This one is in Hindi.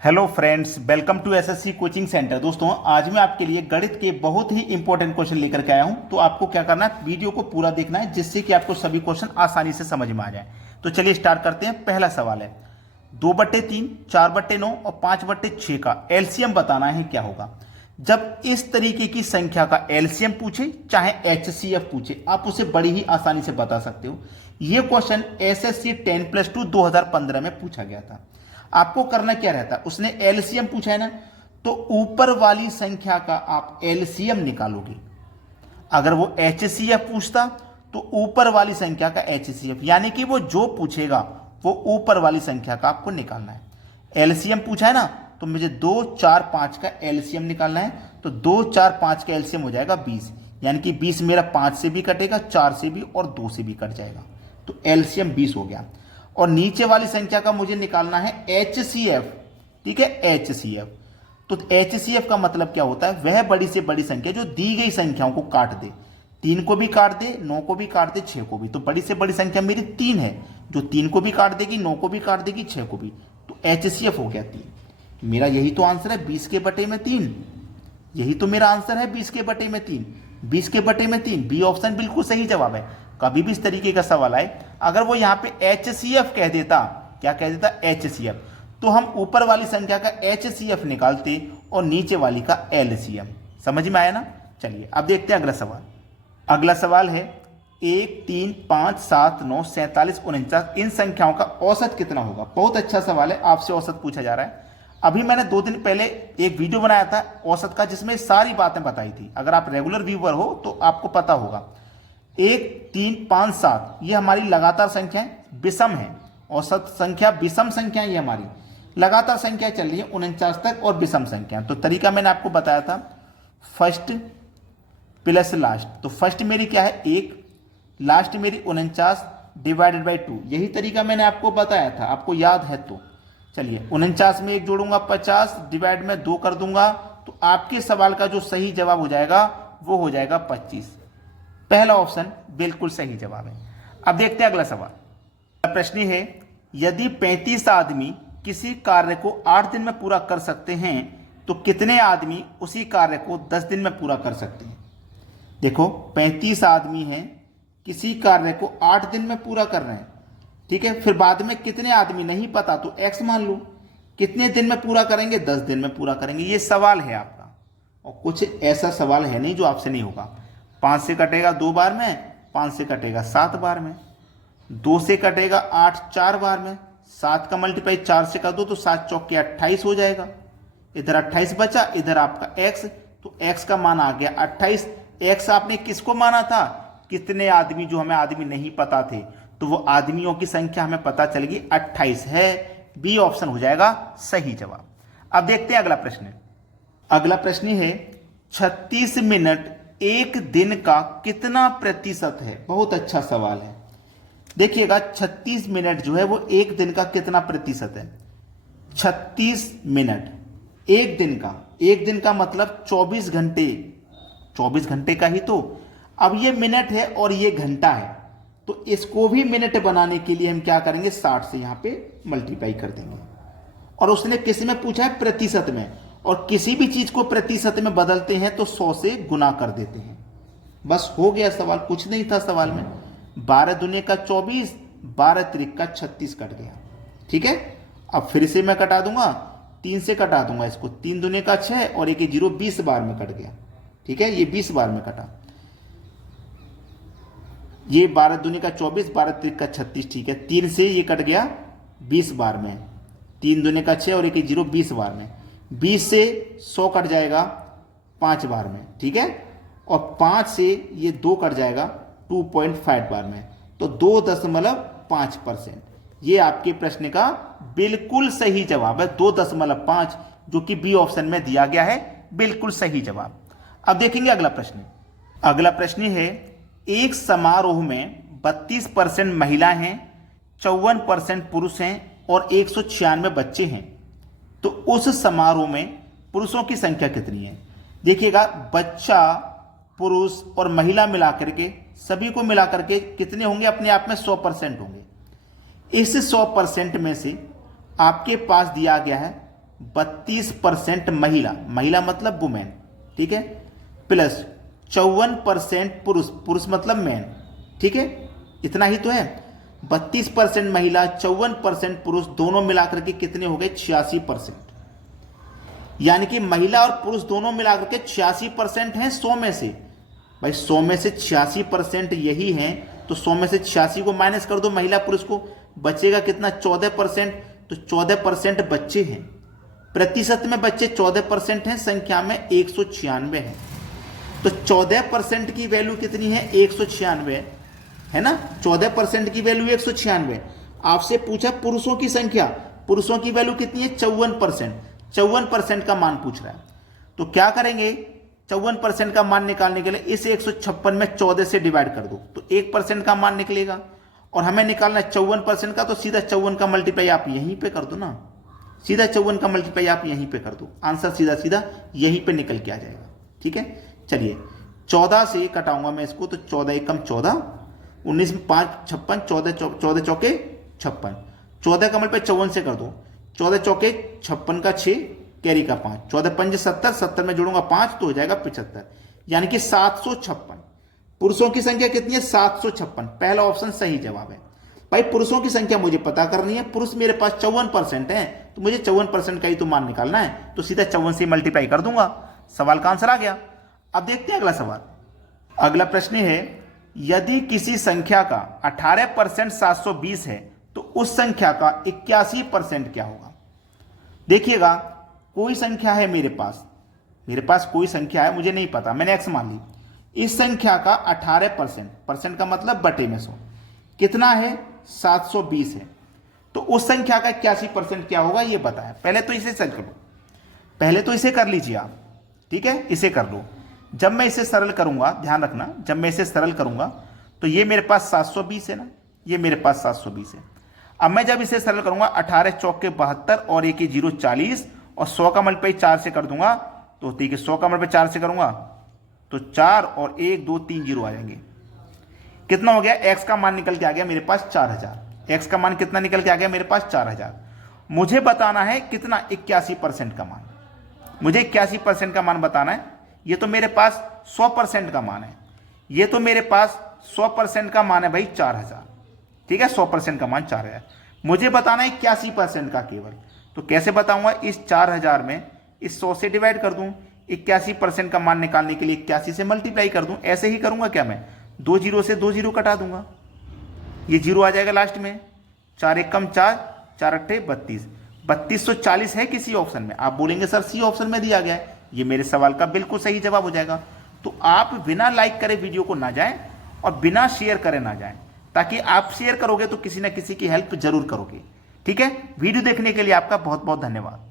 Hello friends, welcome to SSC coaching centre. दोस्तों, आज मैं आपके लिए गणित के बहुत ही इंपॉर्टेंट क्वेश्चन लेकर के आया हूं। तो आपको क्या करना है, वीडियो को पूरा देखना है जिससे कि आपको सभी क्वेश्चन आसानी से समझ में आ जाए। तो चलिए स्टार्ट करते हैं। पहला सवाल है 2/3, 4/9 और 5/6 का एलसीएम बताना है। क्या होगा जब इस तरीके की संख्या का एलसीएम पूछे, चाहे एचसीएफ पूछे, आप उसे बड़ी ही आसानी से बता सकते हो। यह क्वेश्चन एसएससी 10+2 2015 में पूछा गया था। आपको करना क्या रहता है, उसने एलसीएम पूछा है ना, तो ऊपर वाली संख्या का आप एलसीएम निकालोगे। अगर वो एचसीएफ पूछता तो ऊपर वाली संख्या का एचसीएफ, यानी कि वो जो पूछेगा वो ऊपर वाली संख्या का आपको निकालना है। एलसीएम पूछा है ना, तो मुझे 2, 4, 5 का एलसीएम निकालना है। तो 2, 4, 5 का एलसीएम हो जाएगा 20, यानी कि 20 मेरा 5 से भी कटेगा, 4 से भी और 2 से भी कट जाएगा। तो एलसीएम 20 हो गया। और नीचे वाली संख्या का मुझे निकालना है एचसीएफ। ठीक है, एचसीएफ। तो एचसीएफ का मतलब क्या होता है, वह बड़ी से बड़ी संख्या जो दी गई संख्याओं को काट दे। 3 को भी काट दे, 9 को भी काट दे, 6 को भी। तो बड़ी से बड़ी संख्या मेरी 3 है, जो 3 को भी काट देगी, 9 को भी काट देगी, 6 को भी। तो एचसीएफ हो गया 3। मेरा यही तो आंसर है, 20/3। यही तो मेरा आंसर है, 20/3। 20/3, बी ऑप्शन बिल्कुल सही जवाब है। कभी भी इस तरीके का सवाल आए, अगर वो यहां पे एचसीएफ कह देता, क्या कह देता, एचसीएफ, तो हम ऊपर वाली संख्या का एचसीएफ निकालते और नीचे वाली का एलसीएम। समझ में आया ना। चलिए अब देखते हैं अगला सवाल। अगला सवाल है 1, 3, 5, 7, 9, 47, 49, इन संख्याओं का औसत कितना होगा। बहुत अच्छा सवाल है, आपसे औसत पूछा जा रहा है। अभी मैंने 2 दिन पहले एक वीडियो बनाया था औसत का, जिसमें सारी बातें बताई थी। अगर आप रेगुलर व्यूअर हो तो आपको पता होगा। 1, 3, 5, 7 ये हमारी लगातार संख्याएं विषम है। औसत संख्या विषम संख्या, ये हमारी लगातार संख्या चल रही है 49 तक, और विषम संख्या। तो तरीका मैंने आपको बताया था, फर्स्ट प्लस लास्ट। तो फर्स्ट मेरी क्या है 1, लास्ट मेरी 49 डिवाइडेड बाई 2। यही तरीका मैंने आपको बताया था, आपको याद है तो। चलिए 49 में 1 जोड़ूंगा, 50 डिवाइड में 2 कर दूंगा, तो आपके सवाल का जो सही जवाब हो जाएगा वो हो जाएगा 25। पहला ऑप्शन बिल्कुल सही जवाब है। अब देखते हैं अगला सवाल। प्रश्न है, यदि 35 आदमी किसी कार्य को 8 दिन में पूरा कर सकते हैं, तो कितने आदमी उसी कार्य को 10 दिन में पूरा कर सकते हैं। देखो 35 आदमी हैं, किसी कार्य को 8 दिन में पूरा कर रहे हैं। ठीक है, फिर बाद में कितने आदमी नहीं पता, तो x मान लो। कितने दिन में पूरा करेंगे, 10 दिन में पूरा करेंगे। ये सवाल है आपका, और कुछ ऐसा सवाल है नहीं जो आपसे नहीं होगा। 5 से कटेगा 2 बार में, 5 से कटेगा 7 बार में, 2 से कटेगा 8 4 बार में, 7 का मल्टीप्लाई 4 से कर दो तो 7 चौके 28 हो जाएगा। इधर 28 बचा, इधर आपका x, तो x का मान आ गया 28। x आपने किसको माना था, कितने आदमी, जो हमें आदमी नहीं पता थे, तो वो आदमियों की संख्या हमें पता चल गई 28 है। बी ऑप्शन हो जाएगा सही जवाब। अब देखते हैं अगला प्रश्न। अगला प्रश्न है 36 मिनट एक दिन का कितना प्रतिशत है। बहुत अच्छा सवाल है। देखिएगा 36 मिनट जो है वो एक दिन का कितना प्रतिशत है। 36 मिनट एक दिन का मतलब 24 घंटे। 24 घंटे का ही तो। अब ये मिनट है और ये घंटा है, तो इसको भी मिनट बनाने के लिए हम क्या करेंगे, 60 से यहां पे मल्टीप्लाई कर देंगे। और उसने किस में पूछा है, प्रतिशत में। और किसी भी चीज को प्रतिशत में बदलते हैं तो 100 से गुना कर देते हैं। बस हो गया सवाल, कुछ नहीं था सवाल में। 12 दूने का 24, 12 त्रिक का 36 कट गया। ठीक है, अब फिर से मैं कटा दूंगा, 3 से कटा दूंगा इसको। 3 दूने का 6 और 1 0, 20 बार में कट गया। ठीक है, ये 20 बार में कटा। ये 12 दूने का 24, 12 त्रिक का 36। ठीक है, 3 से ये कट गया 20 बार में। 3 दूने का 6 और 1 0, 20 बार में। 20 से 100 कट जाएगा 5 बार में। ठीक है, और 5 से ये 2 कट जाएगा 2.5 बार में। तो 2.5%। ये आपके प्रश्न का बिल्कुल सही जवाब है, 2.5, जो कि बी ऑप्शन में दिया गया है, बिल्कुल सही जवाब। अब देखेंगे अगला प्रश्न। अगला प्रश्न है, एक समारोह में 32% महिला हैं, 54% पुरुष हैं और 196 बच्चे हैं, तो उस समारोह में पुरुषों की संख्या कितनी है। देखिएगा बच्चा, पुरुष और महिला मिलाकर के, सभी को मिलाकर के कितने होंगे, अपने आप में 100% होंगे। इस 100% में से आपके पास दिया गया है 32% महिला, महिला मतलब वुमेन, ठीक है, प्लस 54% पुरुष, पुरुष मतलब मैन, ठीक है, इतना ही तो है। 32% महिला, 54% पुरुष, दोनों मिलाकर के कितने हो गए? 86%। यानी कि महिला और पुरुष दोनों मिलाकर के 86% हैं 100 में से। भाई 100 में से 86% यही हैं, तो 100 में से 86 को माइनस कर दो महिला पुरुष को, बचेगा कितना? 14%। तो 14% बच्चे हैं, प्रतिशत में बच्चे 14% हैं, संख्या में 196 है। तो 14% की वैल्यू कितनी है? 196 है ना, 14% की वैल्यू 196। आपसे पूछा पुरुषों की संख्या, पुरुषों की वैल्यू कितनी है? 54%। 54% का मान पूछ रहा है, तो क्या करेंगे? 54% का मान निकालने के लिए इस 156 में 14 से डिवाइड कर दो, तो 1% का मान निकलेगा। और हमें निकालना है 54% का, तो सीधा 54 का मल्टीप्लाई आप यहीं पे कर दो ना, सीधा 54 का मल्टीप्लाई आप यहीं पे कर दो, आंसर सीधा सीधा यहीं पे निकल के आ जाएगा। ठीक है, चलिए 14 से कटाऊंगा मैं इसको, तो 14 एकम 14, 19 में 5 56, 14 चौके 56, 14 का मल्टीप्लाई 54 से कर दो, 14 चौके 56 का 6, कैरी का 5, 14 पंज 70, 70 में जोड़ूंगा 5 तो हो जाएगा 75, यानी कि 756। पुरुषों की संख्या कितनी है? 756। पहला ऑप्शन सही जवाब है। भाई पुरुषों की संख्या मुझे पता करनी है, पुरुष मेरे पास 54% है, तो मुझे 54% का ही तो मान निकालना है, तो सीधा 54 से मल्टीप्लाई कर दूंगा, सवाल का आंसर आ गया। अब देखते हैं अगला सवाल। अगला प्रश्न है, यदि किसी संख्या का 18% 720 है तो उस संख्या का 81% क्या होगा? देखिएगा, कोई संख्या है मेरे पास कोई संख्या है, मुझे नहीं पता, मैंने x मान ली। इस संख्या का 18%, परसेंट का मतलब बटे में 100, कितना है? 720 है, तो उस संख्या का 81% क्या होगा ये बताएं। पहले तो इसे सरल करो, पहले तो इसे कर लीजिए आप, ठीक है, इसे कर लो। जब मैं इसे सरल करूंगा, ध्यान रखना, जब मैं इसे सरल करूंगा तो ये मेरे पास 720 है ना, ये मेरे पास 720 है। अब मैं जब इसे सरल करूंगा, 18 चौके 72 और 1 0 40 और 100 का मल्टीप्लाई 4 से कर दूंगा, तो ठीक है 100 का मल्टीप्लाई 4 से करूंगा तो 4 और 1 2 3 0 आ जाएंगे। कितना हो गया? x का मान निकल के आ गया मेरे पास 4000। x का मान कितना निकल के आ गया मेरे पास? 4000। मुझे बताना है कितना? 81% का मान, मुझे 81% का मान बताना है। ये तो मेरे पास 100% का मान है, ये तो मेरे पास 100% का मान है भाई 4000, ठीक है, 100% का मान 4000। मुझे बताना है 81% का केवल, तो कैसे बताऊंगा? इस 4000 में इस 100 से डिवाइड कर दूं, 81% का मान निकालने के लिए 81 से मल्टीप्लाई कर दूं। ऐसे ही करूंगा क्या मैं? 2 0 से 2 0 कटा दूंगा, ये 0 आ जाएगा लास्ट में, 4 1 कम 4, 4 8 32, 3240 है किसी ऑप्शन में। आप बोलेंगे सर सी ऑप्शन में दिया गया है, ये मेरे सवाल का बिल्कुल सही जवाब हो जाएगा। तो आप बिना लाइक करे वीडियो को ना जाएं और बिना शेयर करे ना जाएं, ताकि आप शेयर करोगे तो किसी ना किसी की हेल्प जरूर करोगे। ठीक है, वीडियो देखने के लिए आपका बहुत बहुत धन्यवाद।